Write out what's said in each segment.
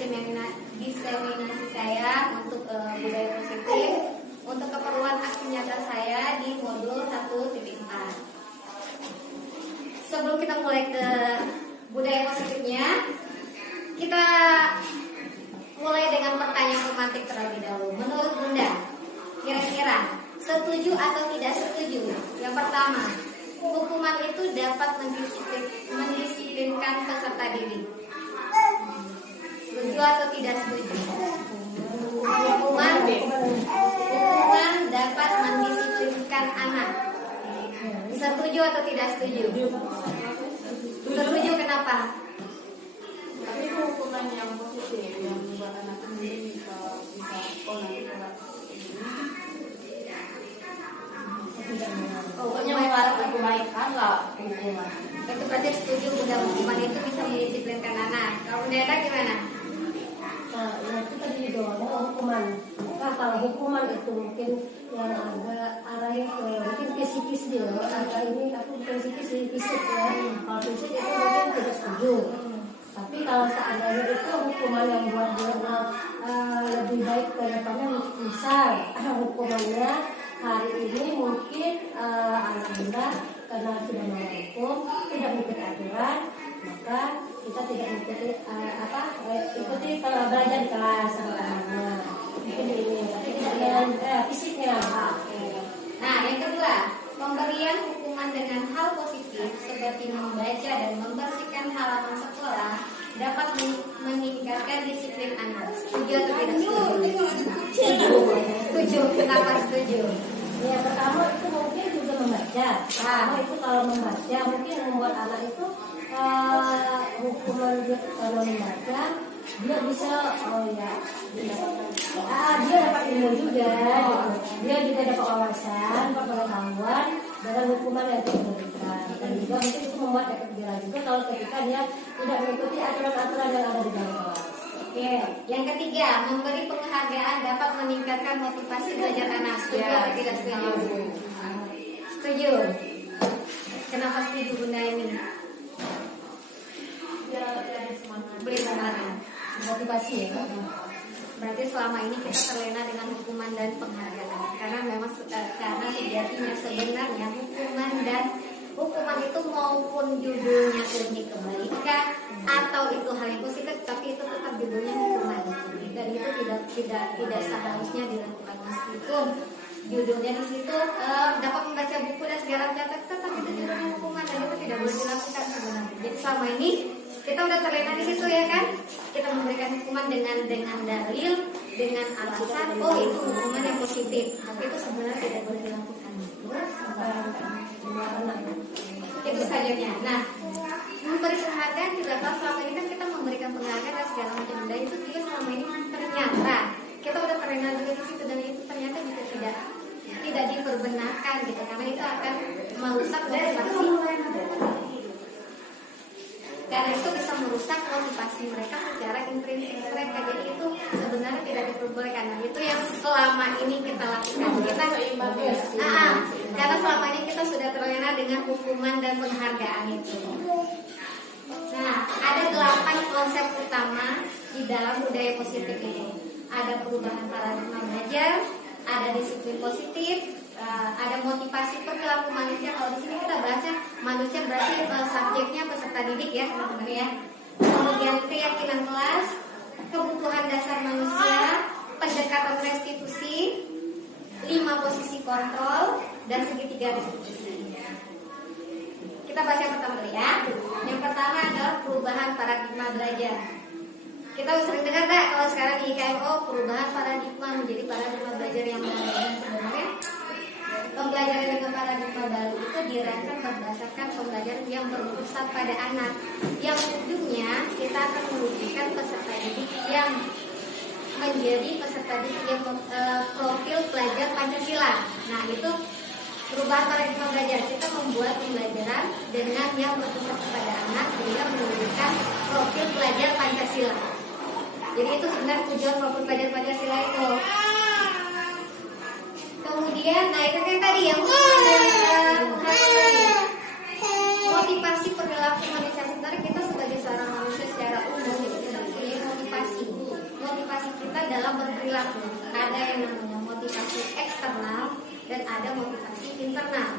diseminasi saya untuk budaya positif untuk keperluan aksi nyata saya di modul 1.4. Sebelum kita mulai ke budaya positifnya, kita mulai dengan pertanyaan pemantik terlebih dahulu. Menurut Bunda, kira-kira setuju atau tidak setuju? Yang pertama, hukuman itu dapat mendisiplinkan peserta didik. Setuju atau tidak setuju? Hukuman dapat mendisiplinkan anak. Setuju atau tidak setuju? Setuju, kenapa? Tapi itu hukuman yang positif yang membuat anak ini bisa sekolah pokoknya mengarah ke kebaikan lah hukuman. Itu berarti setuju Bunda, hukuman itu bisa mendisiplinkan anak. Kalau Bunda gimana? Nah, itu tadi doang hukuman. Nah, kalau hukuman itu mungkin yang agak arahnya ke mungkin psikis dia, agak ini aku bukan psikis, fisik ya. Kalau fisik itu mungkin tidak setuju. Tapi kalau seandainya itu hukuman yang buat dia lebih baik ke depannya, misal hukumannya hari ini mungkin anak Bunda karena sudah melanggar hukum, tidak mengikuti aturan, maka kita tidak mengikuti ikuti kalau belajar di kelas sama temannya. Mungkin ini, tapi tidak dengan fisiknya. Nah, yang kedua, pemberian hukuman dengan hal positif seperti membaca dan membersihkan halaman sekolah dapat meningkatkan disiplin anak. Setuju atau tidak setuju? Setuju. Kenapa setuju? Ya, pertama itu mungkin juga membaca. Pertama itu kalau membaca mungkin membuat anak itu hukuman dia kalau membaca dia bisa dia dapat ilmu juga gitu. Dia juga dapat wawasan, dapat pengetahuan dengan hukuman yang diberikan. Dan juga mungkin itu membuat efek jerah juga kalau ketika dia tidak mengikuti aturan-aturan yang ada di dalam kelas. Oke, yang ketiga, memberi penghargaan dapat meningkatkan motivasi belajar anak. Setuju atau tidak setuju? Setuju. Kenapa setuju Bunda ini? Beri semangat, Motivasi ya. Berarti selama ini kita terlena dengan hukuman dan penghargaan. Karena memang karena sejatinya sebenarnya hukuman itu maupun judulnya klinik kebaikan atau itu hal yang positif, tapi itu tetap judulnya hukuman. Dan itu tidak seharusnya dilakukan meskipun judulnya di situ dapat membaca buku dan segala macam, tetap itu judulnya hukuman dan itu tidak boleh dilakukan sebenarnya. Jadi selama ini kita udah terlena di situ ya kan? Kita memberikan hukuman dengan dalil, dengan alasan, oh itu hukuman yang positif, tapi itu sebenarnya tidak boleh dilakukan. Itu saja. Nah, memberi penghargaan juga kalau selama ini kan kita memberikan penghargaan dan segala macam, dan itu juga selama ini ternyata kita udah terlena juga di situ dan itu ternyata juga tidak diperbenarkan gitu, karena itu akan merusak motivasi. Karena itu bisa merusak motivasi mereka secara intrinsik mereka. Jadi itu sebenarnya tidak diperbolehkan. Nah, itu yang selama ini kita lakukan. Karena selama ini kita sudah terlena dengan hukuman dan penghargaan itu. Nah, ada 8 konsep utama di dalam budaya positif ini. Ada perubahan paradigma belajar, ada disiplin positif, ada motivasi perilaku manusia. Kalau di sini kita bahasnya manusia berarti subjeknya peserta didik ya teman-teman ya. Kemudian keyakinan kelas, kebutuhan dasar manusia, pendekatan restitusi, 5 posisi kontrol, dan segitiga restitusi. Kita bahas yang pertama dulu ya. Yang pertama adalah perubahan paradigma belajar. Kita sering dengar nggak kalau sekarang di IKMO perubahan paradigma menjadi paradigma belajar yang baru. Sebenarnya pembelajaran dengan paradigma baru itu dirancang berdasarkan pembelajaran yang berpusat pada anak, yang ujungnya kita akan mewujudkan peserta didik yang menjadi peserta didik yang profil pelajar Pancasila. Nah itu perubahan paradigma belajar, kita membuat pembelajaran dengan yang berpusat pada anak sehingga mewujudkan profil pelajar Pancasila. Jadi itu sebenarnya tujuan profil pelajar Pancasila itu. Kemudian, nah itu kan tadi yang motivasi perilaku manusia. Sebenarnya kita sebagai seorang manusia secara umum kita punya motivasi. dalam berperilaku ada yang namanya motivasi eksternal dan ada motivasi internal.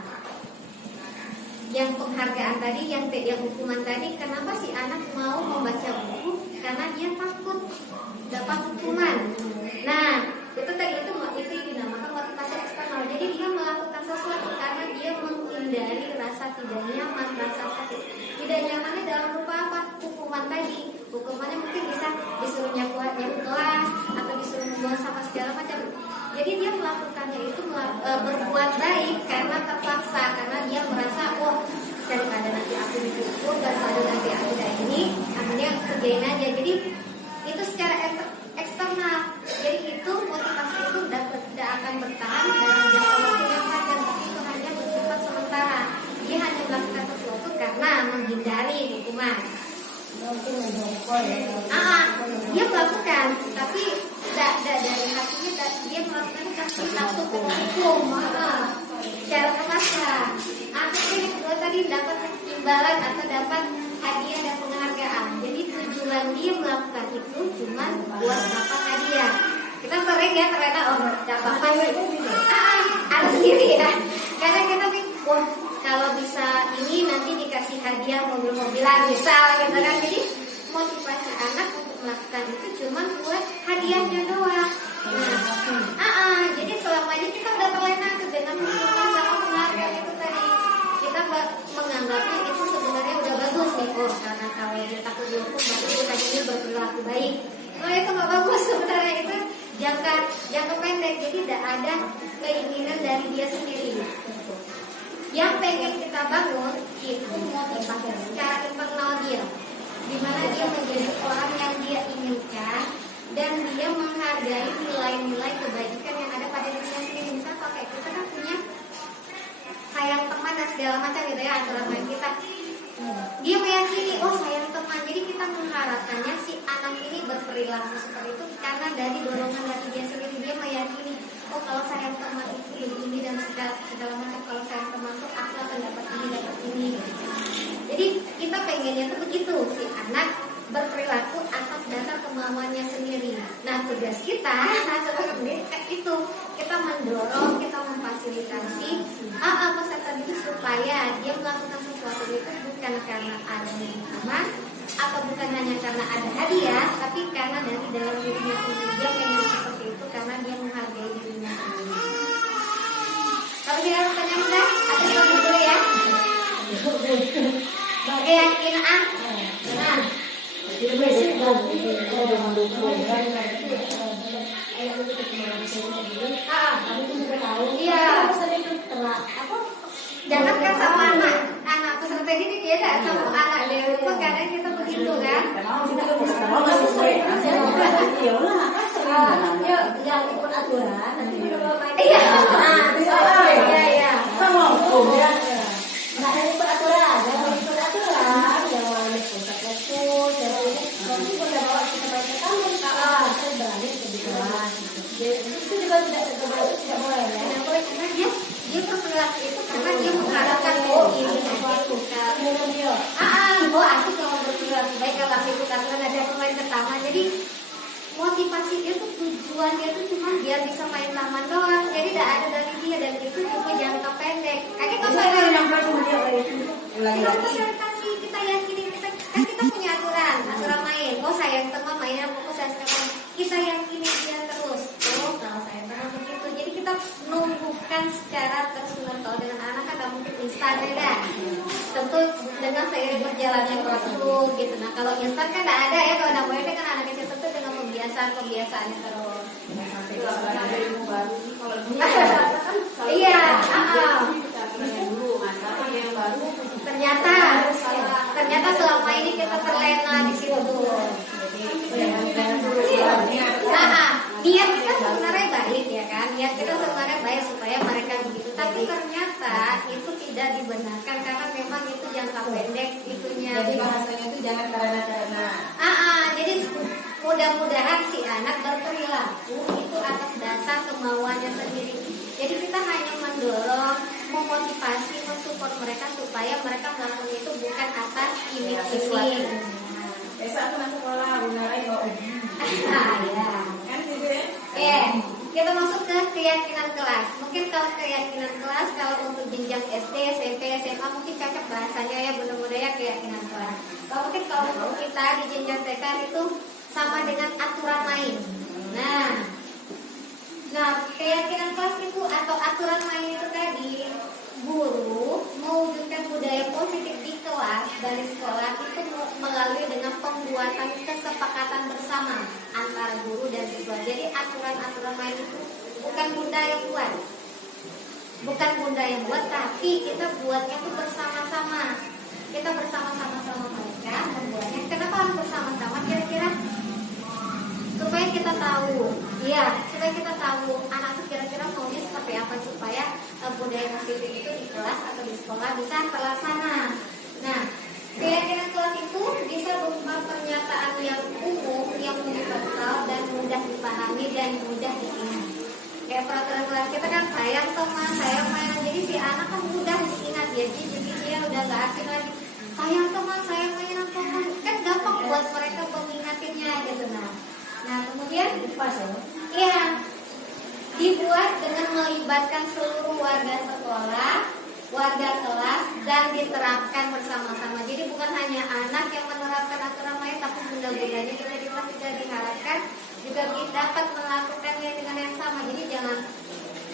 Yang penghargaan tadi, yang hukuman tadi, kenapa si anak mau membaca buku? Karena dia takut dapat hukuman. Nah, itu tadi itu dinamakan motivasi eksternal. Jadi dia melakukan sesuatu karena dia menghindari rasa tidak nyaman, rasa sakit. Tidak nyamannya dalam rupa apa? Hukuman tadi. Hukumannya mungkin bisa disuruh nyapu kelas atau disuruh membuang sampah segala macam. Jadi dia melakukannya itu berbuat baik karena terpaksa, karena dia merasa daripada nanti aku dihukum, daripada nanti aku kayak ini, akhirnya kerjain aja. Jadi itu secara eksternal. Jadi itu motivasi itu tidak akan bertahan dalam jangka waktu yang panjang, tapi itu hanya bersifat sementara. Dia hanya melakukan sesuatu karena menghindari hukuman. Mungkin menjongkol ya. Dia melakukan, tapi tidak dari hatinya dia melakukan tapi takut hukum, secara memaksa. Akhirnya yang kedua tadi dapat imbalan atau dapat hadiah dan penghargaan. Jadi tujuan dia melakukan itu cuma buat dapat hadiah. Kita sering ya ternyata dapat harus sendiri ya. Karena kita pikir kalau bisa ini nanti dikasih hadiah mobil-mobilan misal gitu kan. Jadi motivasi anak untuk melakukan itu cuma buat hadiahnya doang. Jadi selama ini kita udah terlena dengan hukuman sama penghargaan itu tadi. Kita menganggapnya itu sebenarnya udah bagus nih, karena kalau dia takut dihukum berarti kita ini berperilaku baik. Kalau itu nggak bagus sebenarnya, itu jangka pendek. Jadi tidak ada keinginan dari dia sendiri. Yang pengen kita bangun itu motivasi secara internal dia, dimana dia menjadi orang yang dia inginkan dan dia menghargai nilai-nilai kebaikan yang ada pada dirinya sendiri. Misal kayak kita kan punya sayang teman dan segala macam gitu ya, aturan main kita. Dia meyakini sayang teman, jadi kita mengharapkannya si anak ini berperilaku seperti itu karena dari dorongan dari dia sendiri. Dia meyakini kalau sayang teman itu ini dan segala macam, kalau sayang teman itu aku akan dapat ini. Jadi kita pengennya tuh begitu, si anak berperilaku atas dasar kemauannya sendiri. Nah, tugas kita sebagai pendidik itu kita mendorong, kita memfasilitasi peserta didik supaya dia melakukan sesuatu itu bukan karena ada hukuman atau bukan hanya karena ada hadiah, tapi karena dari dalam dirinya sendiri. Dia pengen seperti itu karena dia menghargai dirinya sendiri. Kalau kita bertanya mudah, ada yang dulu ya. Keyakinan. Nah, Itu basic berarti ada mendukung kan. Kami tuh juga tahu. Iya. Pesan itu telah Jangan kan sama anak peserta didik ya, sama anak dewi itu kadang kita begitu kan. Yang ikut aturan nanti juga main. Iya. Iya. Sama hukum ya. Nggak ada ikut aturan, jangan ikut aturan, jangan ikut fokus, nanti udah bawa kita main ke taman, saya berani ke kelas. Itu juga tidak boleh ya. Tidak boleh karena dia berperilaku itu karena dia mengharapkan ini sesuatu kan. Aku kalau berperilaku baik kalau aku ikut aturan ada pemain ke taman. Jadi motivasi dia tuh tujuannya tuh cuma biar bisa main taman doang. Jadi tidak ada dari dia dan itu cuma jangka pendek. Akhirnya kita fasilitasi, kita yakinin kita punya aturan main. Sayang teman mainnya fokus sayang teman. Kita yakini dia terus. Kalau sayang teman begitu. Jadi kita menumbuhkan secara terus-menerus. Dengan anak kan nggak mungkin instan ya. Tentu dengan seiring berjalannya waktu gitu. Nah kalau instan kan nggak ada ya. Kalau anak muda kan anak kecil tentu dengan kebiasaannya terus. Ada ilmu baru nih kalau Iya. Ternyata selama ini kita terlena di situ. Niat kita sebenarnya baik ya kan, niat kita sebenarnya baik supaya mereka begitu. Tapi ternyata itu tidak dibenarkan karena memang itu jangka pendek itunya. Jadi bahasanya itu jangan karena. Jadi mudah-mudahan si anak berperilaku itu atas dasar kemauannya sendiri. Jadi kita hanya mendorong, memotivasi, mensupport mereka supaya mereka melakukan itu bukan atas iming-iming. Besok aku masuk sekolah, benar aja. Ya. Kan gitu ya. keyakinan kelas. Mungkin kalau keyakinan kelas, kalau untuk jenjang SD, SMP, SMA mungkin cocok bahasanya ya bunda-bunda ya keyakinan kelas. Kalau mungkin kalau untuk kita di jenjang TK itu sama dengan aturan main. Nah keyakinan kelas itu atau aturan main itu tadi, guru mewujudkan budaya positif di kelas dari sekolah itu melalui dengan pembuatan kesepakatan bersama antara guru dan siswa. Jadi aturan-aturan main itu bukan bunda yang buat, tapi kita buatnya itu bersama-sama. Kita bersama-sama sama mereka membuatnya. Kenapa harus bersama-sama? Kira-kira supaya kita tahu, supaya kita tahu anak itu kira-kira maunya seperti apa supaya budaya positif itu di kelas atau di sekolah bisa terlaksana. Nah, keyakinan kelas itu bisa berupa pernyataan yang umum, yang universal dan mudah dipahami dan mudah diingat. Kayak peraturan kelas kita kan sayang teman, sayang mainan, jadi si anak kan mudah diingat ya, jadi dia udah gak asing lagi. Sayang teman, sayang mainan teman, kan gampang buat mereka mengingatinnya gitu. Nah kemudian dibuat dengan melibatkan seluruh warga sekolah, warga kelas, dan diterapkan bersama-sama. Jadi bukan hanya anak yang menerapkan aturan main, tapi bunda-bundanya kita di kelas juga diharapkan juga dapat melakukannya dengan yang sama. Jadi jangan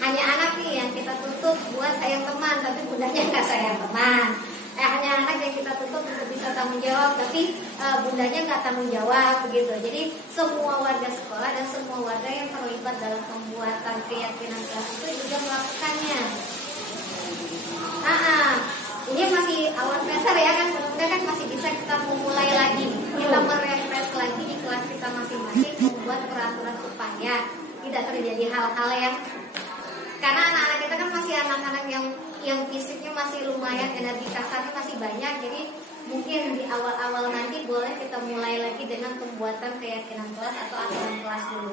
hanya anak nih yang kita tutup buat sayang teman, tapi bundanya nggak sayang teman. Hanya anak yang kita tutup untuk bisa tanggung jawab, tapi bundanya nggak tanggung jawab begitu. Jadi semua warga sekolah dan semua warga yang terlibat dalam pembuatan keyakinan kelas itu juga melakukannya. Ini masih awal semester ya kan, sebenarnya kan masih bisa kita memulai lagi, kita merefresh lagi di kelas kita masing-masing, membuat peraturan supaya tidak terjadi hal-hal yang, karena anak-anak kita kan masih anak-anak yang fisiknya masih lumayan, energi kasarnya masih banyak. Jadi mungkin di awal-awal nanti boleh kita mulai lagi dengan pembuatan keyakinan kelas atau aturan kelas dulu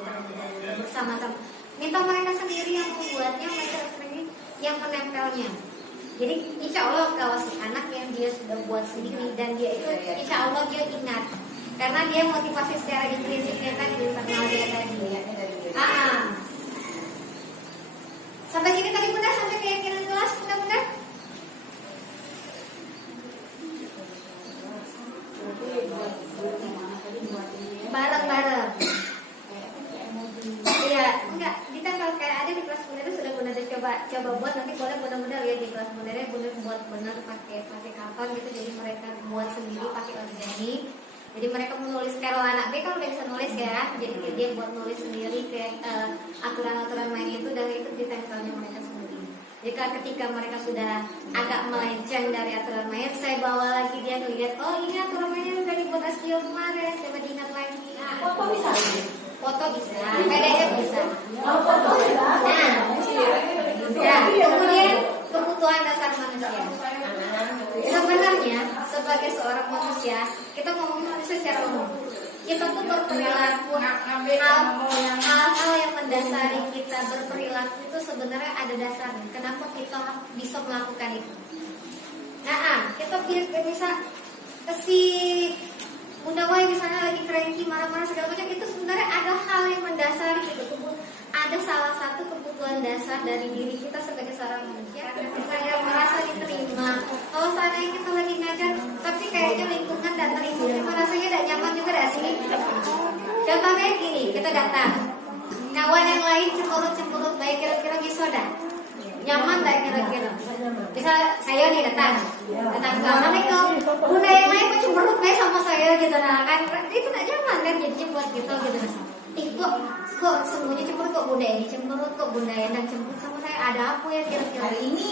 bersama-sama. Minta mereka sendiri yang membuatnya, mereka sendiri yang menempelnya. Jadi insya Allah kalau si anak yang dia sudah buat sendiri dan dia itu insya Allah dia ingat, karena dia motivasi secara intrinsiknya tadi di internal dia tadi. Sampai sini tadi bunda, sampai keyakinan kelas bunda-bunda. Bareng-bareng. Iya, enggak, ditempel kayak ada di kelas bunda itu sudah bunda coba buat, nanti boleh bunda-bunda lihat di kelas bunda buat benar pakai kapal gitu, jadi mereka buat sendiri pakai organik. Jadi mereka menulis, kalau anak B kan udah bisa nulis ya, jadi dia buat nulis sendiri kayak aturan-aturan main itu, dan itu ditempelnya mereka sendiri. Jika ketika mereka sudah agak melenceng dari aturan main, saya bawa lagi dia lihat, oh ini aturan mainnya udah dibuat asli kemarin, coba diingat lagi. Foto bisa? Foto bisa, PDF bisa. Foto bisa? Kemudian kebutuhan dasar manusia. Sebenarnya sebagai seorang manusia, kita ngomongin manusia secara umum, kita tuh berperilaku, hal-hal yang mendasari kita berperilaku itu sebenarnya ada dasarnya. Kenapa kita bisa melakukan itu? Kita bisa si Bunda Wai misalnya lagi cranky, marah-marah segala macam, itu sebenarnya ada hal yang mendasari gitu. Ada salah satu kebutuhan dasar dari diri kita sebagai seorang manusia, saya merasa diterima. Kalau seandainya kita lagi ngajar tapi kayaknya lingkungan dan terima, kita rasanya tidak nyaman juga gak sih? Contohnya gini, kita datang, kawan yang lain cemberut baik, kira-kira bisa dah nyaman gak kira-kira? Bisa saya nih datang assalamualaikum, bunda yang lain kok cemberut baik sama saya gitu, nah kan itu gak nyaman kan, jadinya buat gitu. Kok semuanya cemberut, kok bunda ini cemberut, kok bunda yang cemberut sama saya, ada apa ya kira-kira hari ini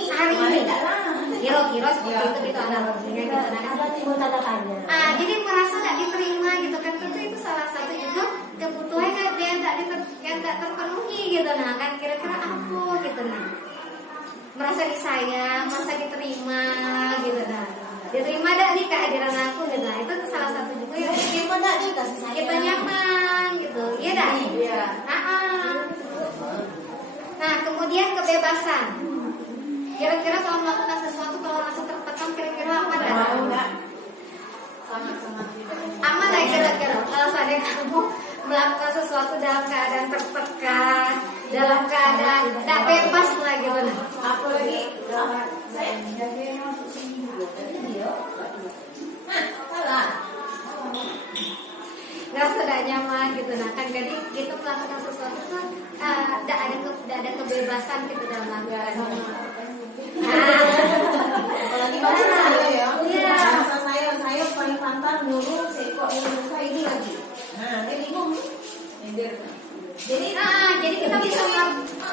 kira-kira seperti itu gitu analoginya gitu. Ada timbul tanda tanya. Jadi merasa nggak diterima gitu kan, itu salah satu juga kebutuhan yang nggak terpenuhi gitu. Nah kan kira-kira apa gitu, nah merasa disayang, merasa diterima gitu. Nah diterima dah nih kehadiran aku gitu. Nah itu salah satu juga yang bikin kita nyaman gitu. Iya dah. Nah kemudian kebebasan. Kira-kira kalau melakukan sesuatu, kalau rasa tertekan, kira-kira aman dah? Aman lah kira-kira. Kalau seandainya kamu melakukan sesuatu dalam keadaan tertekan, dalam keadaan tidak bebas lah gitu. Apalagi saya jaga yang masuk sini juga. Tadi dia. Salah. Nggak sudah nyaman gitu. Nah kan jadi gitu melakukan sesuatu tuh tidak ada kebebasan gitu dalam melakukan. Apalagi bahasa saya ya. Iya. Bahasa saya paling pantang dulu kok Indonesia ini lagi. Nah, saya bingung. Jadi kita bisa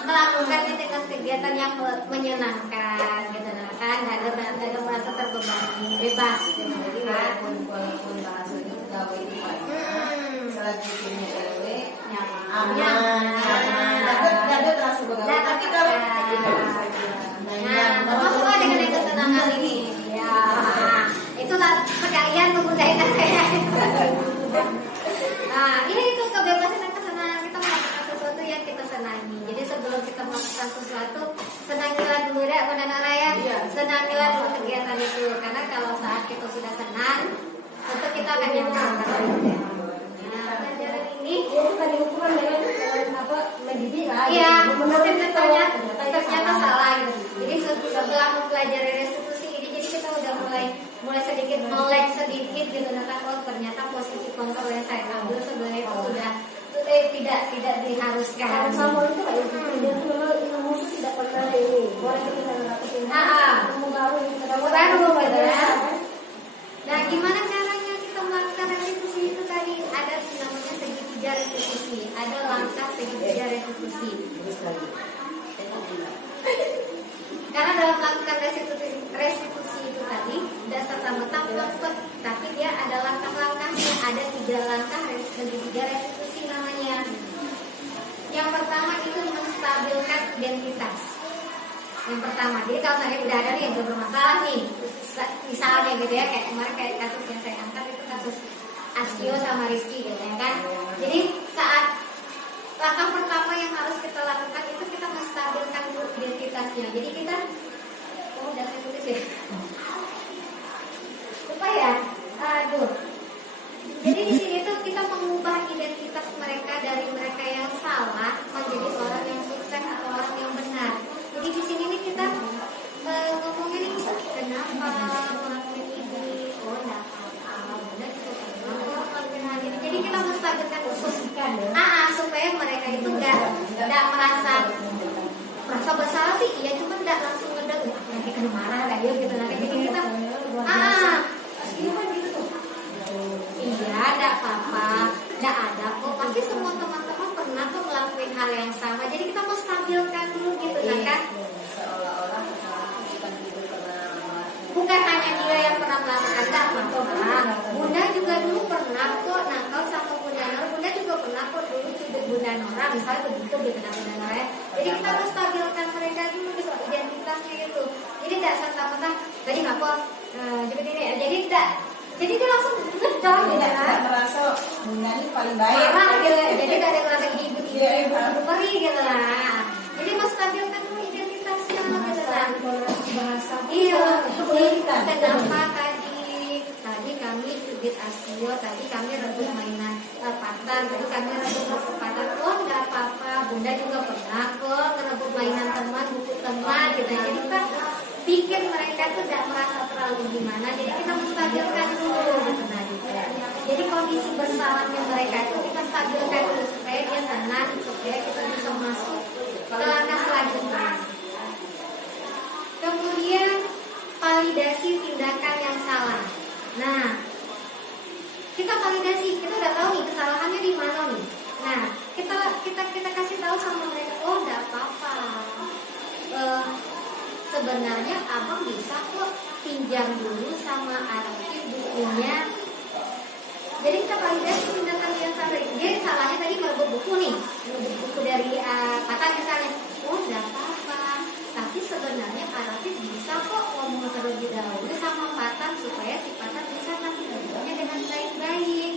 melakukan dengan kegiatan yang menyenangkan gitu kan, nggak ada merasa terbebani, bebas gitu. Jadi Walaupun bahasanya pegawai itu selagi punya RW nyaman. Nggak ada terasa pegawai. Tapi kalau Semua dengan yang kesenangan ini, ya itulah sekalian menggunakan kayak. Nah, ini itu kebebasan dan kesenangan kita melakukan sesuatu yang kita senangi. Jadi sebelum kita melakukan sesuatu, senangilah dulu deh, benar ya. Senangilah dulu kegiatan itu, karena kalau saat kita sudah senang, tentu kita akan nyaman. Nah, pelajaran ini Dia bukan dihukuman dengan apa mendidik lah. iya, Menurut ternyata salah gitu. Jadi setelah mempelajari restitusi ini, jadi kita udah mulai sedikit melek sedikit gitu, oh ternyata posisi kontrol yang saya ambil sebenarnya itu sudah tidak diharuskan. sama itu kayak gitu. Dia tuh memang ilmu itu tidak pernah ini. Boleh kita lakukan. Ilmu baru yang kita dapat. Baru gitu ya. kan? Nah, gimana caranya kita melakukan restitusi itu tadi? Ada namanya segitiga restitusi, ada langkah segitiga restitusi. Karena dalam melakukan restitusi itu tadi tidak serta-merta langsung, tapi dia ada langkah-langkahnya, ada 3 langkah segitiga restitusi namanya. Yang pertama itu menstabilkan identitas. Yang pertama, jadi kalau saya udah ada nih yang bermasalah nih, misalnya gitu ya, kayak kasus yang saya angkat itu kasus Astio sama Rizky gitu ya kan. Jadi saat langkah pertama yang harus kita lakukan itu kita menstabilkan dulu identitasnya. Jadi kita, udah saya tulis ya, lupa ya, Jadi di sini tuh kita mengubah identitas mereka dari mereka yang salah menjadi orang yang sukses atau orang yang benar. Jadi di sini nih kita ngomongin ini, kenapa melakukan ini? Oh, enggak apa-apa, benar itu kenapa melakukan hal ini. Jadi kita menstabilkan supaya mereka itu enggak merasa bersalah sih, iya cuma enggak langsung ngedeng, nanti kena marah kayak gitu. Nanti jadi kita iya kan gitu tuh. Iya, enggak apa-apa, enggak ada kok. Pasti semua teman-teman pernah tuh ngelakuin hal yang sama. Jadi kita mau stabilkan dulu gitu kan. Seolah-olah kesalahan kita dulu pernah. Bukan hanya dia yang pernah melakukan, enggak apa-apa. Bunda juga dulu pernah kok nakal sama Bunda Nora. Bunda juga pernah kok dulu cubit Bunda Nora, misalnya begitu gitu Bunda Nora ya. Jadi kita harus stabilkan mereka dulu gitu, identitasnya itu. Jadi tidak serta-merta tadi nggak kok cubit ini ya. Jadi dia langsung ngedon gitu kan. Merasa Bunda ini paling baik. Marah gitu ya. Jadi tidak ada ngerasa ibu peri gitu lah. Jadi mau stabilkan dulu identitasnya gitu kan. Bahasa Iya, kenapa tadi kami cubit Astio, tadi kami rebut mainan patar, tadi kami rebut patar. Oh nggak apa-apa, Bunda juga pernah kok ngerebut mainan teman, buku teman gitu. Jadi kita bikin mereka tuh tidak merasa terlalu gimana. Jadi kita menstabilkan dulu gitu tadi. Jadi kondisi bersalahnya mereka itu kita stabilkan dulu supaya dia tenang, supaya kita bisa masuk ke langkah selanjutnya. Kemudian validasi tindakan yang salah. Nah, kita validasi, kita udah tahu nih kesalahannya di mana nih. Nah, kita kasih tahu sama mereka, oh enggak apa-apa. Sebenarnya abang bisa kok pinjam dulu sama Arfi bukunya. Jadi kita validasi tindakan yang salah. Dia salahnya tadi merebut buku nih, merebut buku dari Patan misalnya. Oh enggak apa-apa. Tapi sebenarnya Arafif bisa kok ngomong terlebih dahulu sama Patan supaya si Patan bisa kasih bukunya dengan baik-baik.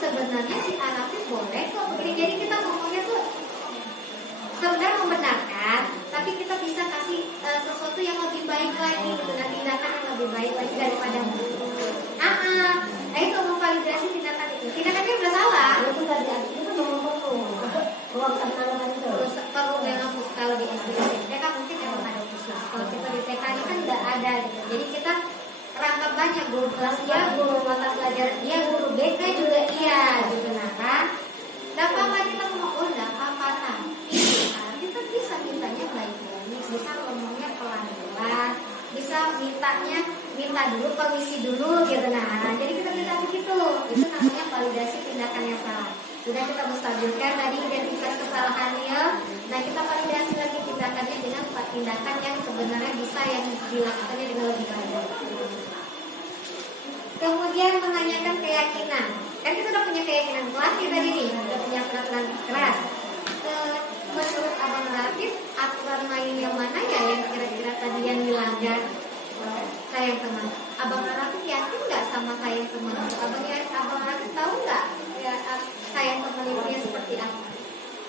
Sebenarnya si Arafif boleh kok begini. Jadi kita ngomongnya tuh sebenarnya membenarkan, tapi kita bisa kasih sesuatu yang lebih baik lagi, dengan tindakan yang lebih baik lagi daripada buku. Itu memvalidasi tindakan itu. Tindakannya udah salah. Itu tadi itu ngomong ruang semuanya, guru kelas iya, guru mata pelajaran iya, guru BK juga iya gitu nah kan. Gak apa-apa kita ngomong, oh gak apa-apa tapi kita bisa mintanya baik-baik, bisa ngomongnya pelan-pelan, bisa minta dulu permisi dulu gitu nah. Jadi kita minta begitu, itu namanya validasi tindakan yang salah. Sudah kita menstabilkan tadi identitas kesalahannya, nah kita validasi lagi tindakannya dengan tindakan yang sebenarnya bisa yang dilakukannya dengan lebih baik. Kemudian menanyakan keyakinan. Kan kita udah punya keyakinan kelas tadi nih, udah punya peraturan kelas. Menurut Abang Ratif, aturan main yang mana ya yang kira-kira tadi yang dilanggar? Sayang teman. Abang Ratif yakin nggak sama sayang teman? Abang Ratif tahu nggak ya, sayang teman itu seperti apa?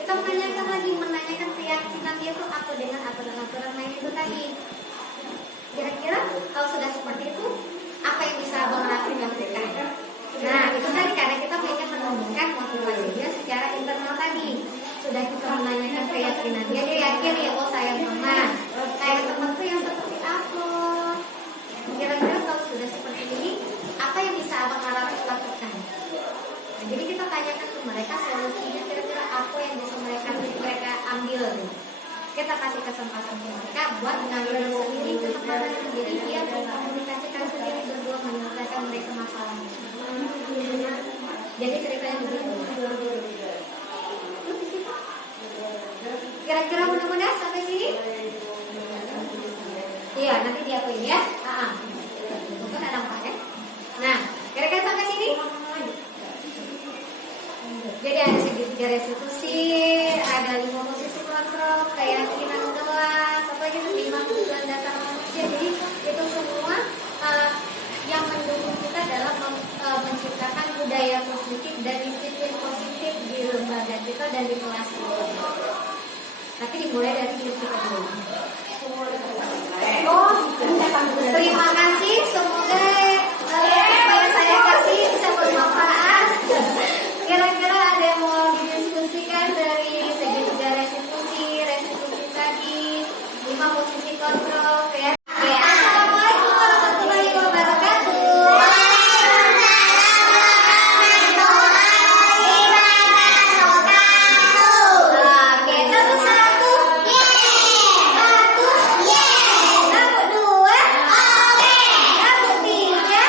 Kita menanyakan keyakinan dia itu apa dengan aturan-aturan main itu tadi. Kira-kira kalau sudah seperti itu, apa yang bisa Abang Ratif lakukan? Nah, itu tadi karena kita ingin menumbuhkan motivasi dia secara internal tadi. Sudah kita menanyakan keyakinan dia yakin ya, oh sayang teman. Sayang teman itu yang seperti apa? Kira-kira kalau sudah seperti ini, apa yang bisa Abang Ratif lakukan? Nah, jadi kita tanyakan ke mereka solusinya kira-kira apa yang bisa mereka ambil. Kita kasih kesempatan ke mereka buat mengambil sendiri kesempatan, jadi dia berkomunikasikan sendiri berdua menyelesaikan mereka masalahnya. Jadi ceritanya begitu. Kira-kira mudah-mudahan sampai sini? Iya, nanti diakuin ya. Mungkin ada 4 ya. Nah, kira-kira sampai sini? Jadi ada segitiga restitusi, ada 5 posisi kontrol, keyakinan kelas, apa gitu 5 kebutuhan dasar manusia. Jadi itu semua yang mendukung kita dalam menciptakan budaya positif dan disiplin positif di lembaga kita dan di kelas kita. Tapi dimulai dari hidup kita dulu. Terima kasih. Semoga apa yang saya kasih bisa bermanfaat. Kira-kira ada yang mau didiskusikan dari segitiga restitusi tadi, 5 posisi kontrol, ya. Assalamualaikum warahmatullahi wabarakatuh. Oke, satu. Satu, dua, 3,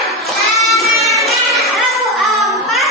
4,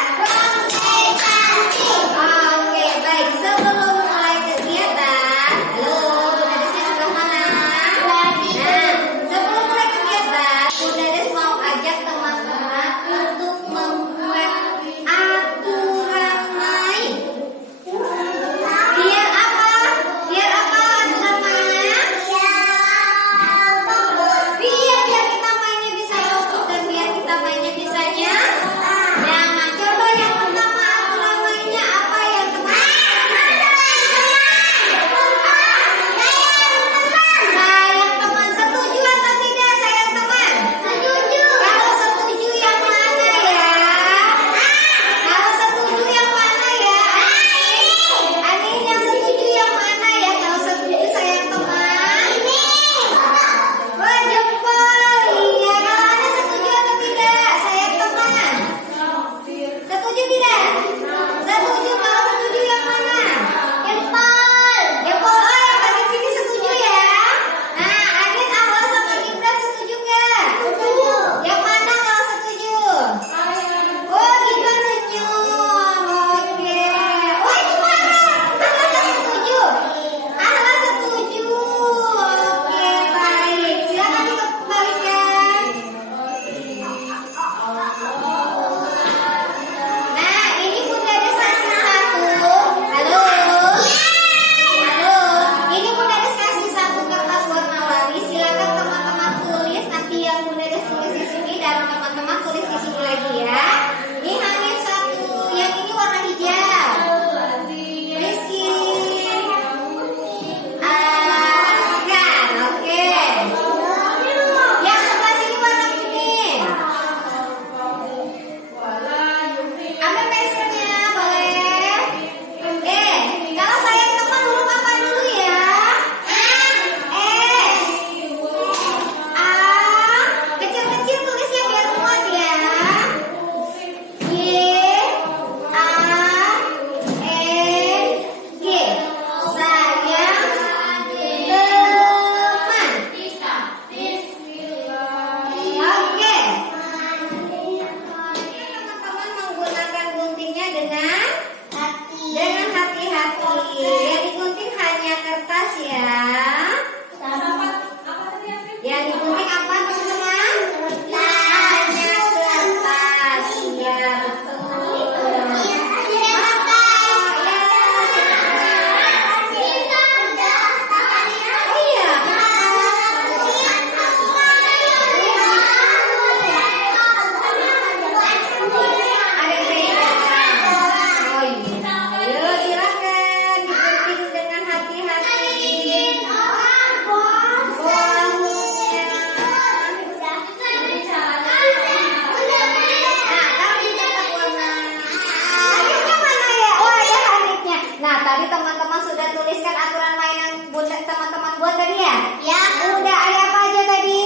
Tadi teman-teman sudah tuliskan aturan main yang bunda teman-teman buat tadi ya? Ya. Udah, ada apa aja tadi?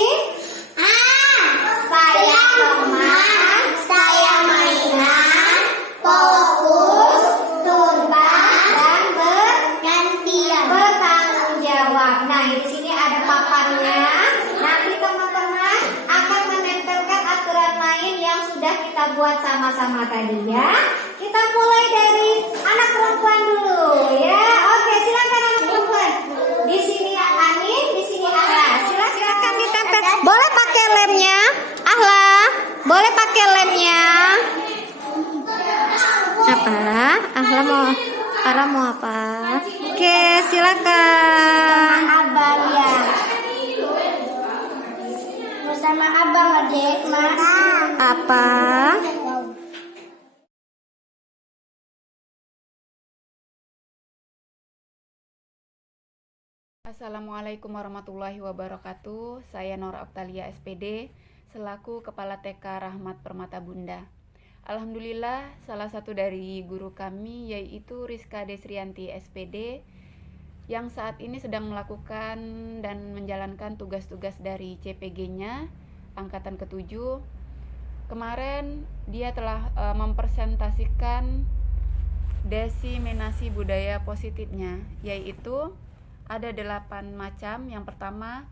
Saya teman, Saya mainan, fokus, tuntas, dan gantian. bertanggung jawab. Nah, di sini ada papannya. Nanti teman-teman akan menempelkan aturan main yang sudah kita buat sama-sama tadi ya. Kita mulai dari anak perempuan dulu ya. Oke, silakan anak perempuan. Di sini Anin, di sini Ahla. Silakan ditempel. Boleh pakai lemnya? Ahla, boleh pakai lemnya? Apa? Ahla mau apa? Oke, silakan. Abang ya. Bersama abang adik, Apa? Assalamualaikum warahmatullahi wabarakatuh. Saya Nora Optalia SPD selaku Kepala TK Rahmat Permata Bunda. Alhamdulillah, salah satu dari guru kami yaitu Rizka Desrianti SPD yang saat ini sedang melakukan dan menjalankan tugas-tugas dari CPG-nya angkatan ke-7. Kemarin dia telah mempresentasikan diseminasi budaya positifnya, yaitu ada 8 macam. Yang pertama,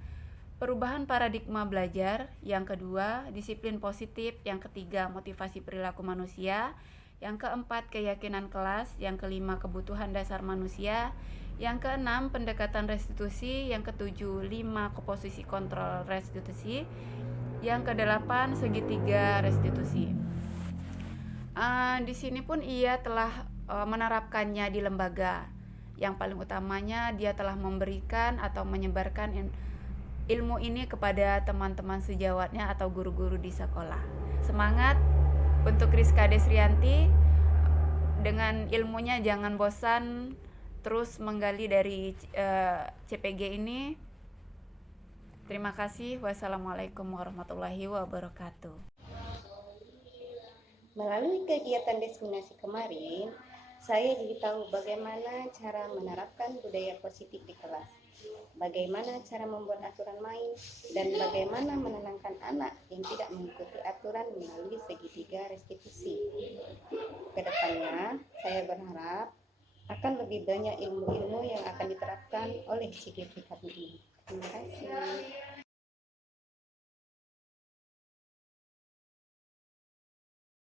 perubahan paradigma belajar. Yang kedua, disiplin positif. Yang ketiga, motivasi perilaku manusia. Yang keempat, keyakinan kelas. Yang kelima, kebutuhan dasar manusia. Yang keenam, pendekatan restitusi. Yang ketujuh, 5 komposisi kontrol restitusi. Yang kedelapan, segitiga restitusi. Di sini pun ia telah menerapkannya di lembaga. Yang paling utamanya dia telah memberikan atau menyebarkan ilmu ini kepada teman-teman sejawatnya atau guru-guru di sekolah. Semangat untuk Rizka Desrianti, dengan ilmunya jangan bosan terus menggali dari CPG ini. Terima kasih. Wassalamualaikum warahmatullahi wabarakatuh. Melalui kegiatan diseminasi kemarin, saya jadi tahu bagaimana cara menerapkan budaya positif di kelas, bagaimana cara membuat aturan main, dan bagaimana menenangkan anak yang tidak mengikuti aturan melalui segitiga restitusi. Kedepannya, saya berharap akan lebih banyak ilmu-ilmu yang akan diterapkan oleh CPG kami ini.